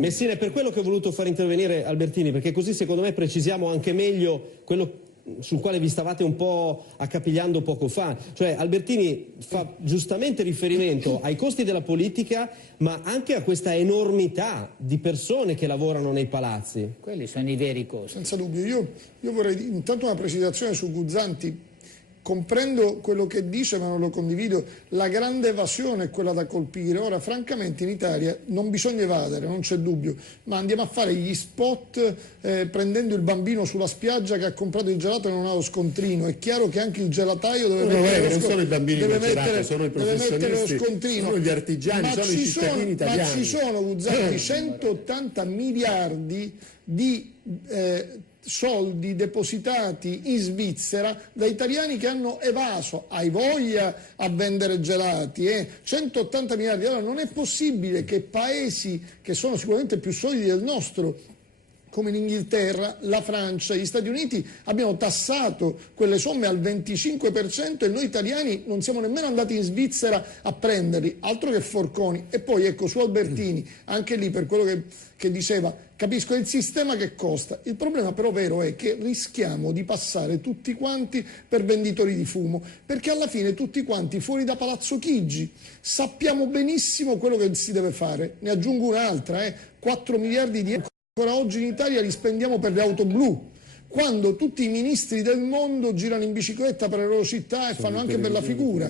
Messina, è per quello che ho voluto far intervenire Albertini, perché così secondo me precisiamo anche meglio quello sul quale vi stavate un po' accapigliando poco fa. Cioè Albertini fa giustamente riferimento ai costi della politica, ma anche a questa enormità di persone che lavorano nei palazzi. Quelli sono i veri costi. Senza dubbio. Io vorrei intanto una precisazione su Guzzanti. Comprendo quello che dice, ma non lo condivido. La grande evasione è quella da colpire. Ora, francamente, in Italia non bisogna evadere, non c'è dubbio, ma andiamo a fare gli spot prendendo il bambino sulla spiaggia che ha comprato il gelato e non ha lo scontrino. È chiaro che anche il gelataio deve mettere non sono i bambini del gelato, sono i professionisti, lo scontrino. sono gli artigiani, sono i cittadini italiani. Ma ci sono, Guzzanti, 180 miliardi di soldi depositati in Svizzera da italiani che hanno evaso. Hai voglia a vendere gelati, 180 miliardi. Allora non è possibile che paesi che sono sicuramente più solidi del nostro, come l'Inghilterra, la Francia, gli Stati Uniti, abbiamo tassato quelle somme al 25% e noi italiani non siamo nemmeno andati in Svizzera a prenderli, altro che forconi. E poi ecco, su Albertini, anche lì per quello che diceva, capisco, è il sistema che costa. Il problema però vero è che rischiamo di passare tutti quanti per venditori di fumo, perché alla fine tutti quanti fuori da Palazzo Chigi sappiamo benissimo quello che si deve fare. Ne aggiungo un'altra, 4 miliardi di euro. Ancora oggi in Italia li spendiamo per le auto blu, quando tutti i ministri del mondo girano in bicicletta per le loro città e fanno anche bella figura.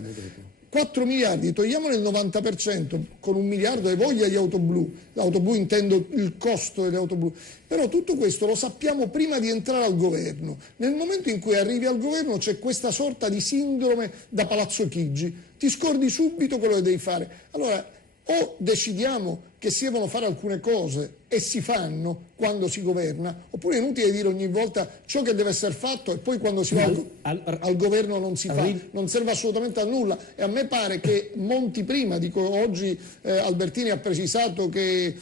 4 miliardi, togliamone il 90%, con 1 miliardo hai voglia di auto blu. L'auto blu intendo il costo delle auto blu. Però tutto questo lo sappiamo prima di entrare al governo. Nel momento in cui arrivi al governo c'è questa sorta di sindrome da Palazzo Chigi. Ti scordi subito quello che devi fare. Allora, o decidiamo che si devono fare alcune cose e si fanno quando si governa, oppure è inutile dire ogni volta ciò che deve essere fatto e poi quando si va al governo non si fa, non serve assolutamente a nulla. E a me pare che Monti prima, dico oggi Albertini ha precisato che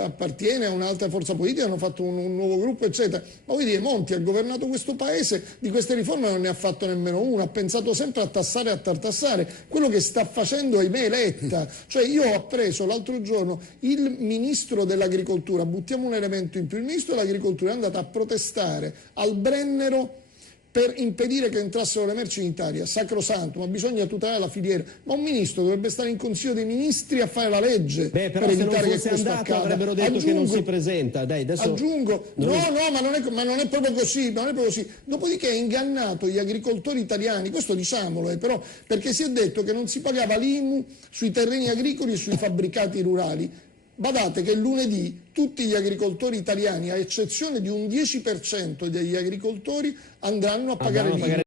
appartiene a un'altra forza politica, hanno fatto un nuovo gruppo eccetera, ma vuoi dire Monti ha governato questo paese, di queste riforme non ne ha fatto nemmeno una, ha pensato sempre a tassare e a tartassare. Quello che sta facendo ahimè Letta, cioè io ho appreso l'altro giorno il ministro dell'agricoltura, buttiamo un elemento in più, il ministro dell'agricoltura è andato a protestare al Brennero per impedire che entrassero le merci in Italia. Sacrosanto, ma bisogna tutelare la filiera. Ma un ministro dovrebbe stare in Consiglio dei Ministri a fare la legge però per se evitare non che fosse questo andato accada. avrebbero detto che non si presenta. Dai, adesso aggiungo, no, ma non è proprio così, non è proprio così. Dopodiché ha ingannato gli agricoltori italiani, questo diciamolo, però, perché si è detto che non si pagava l'IMU sui terreni agricoli e sui fabbricati rurali. Badate che lunedì tutti gli agricoltori italiani, a eccezione di un 10% degli agricoltori, andranno a pagare l'IMU.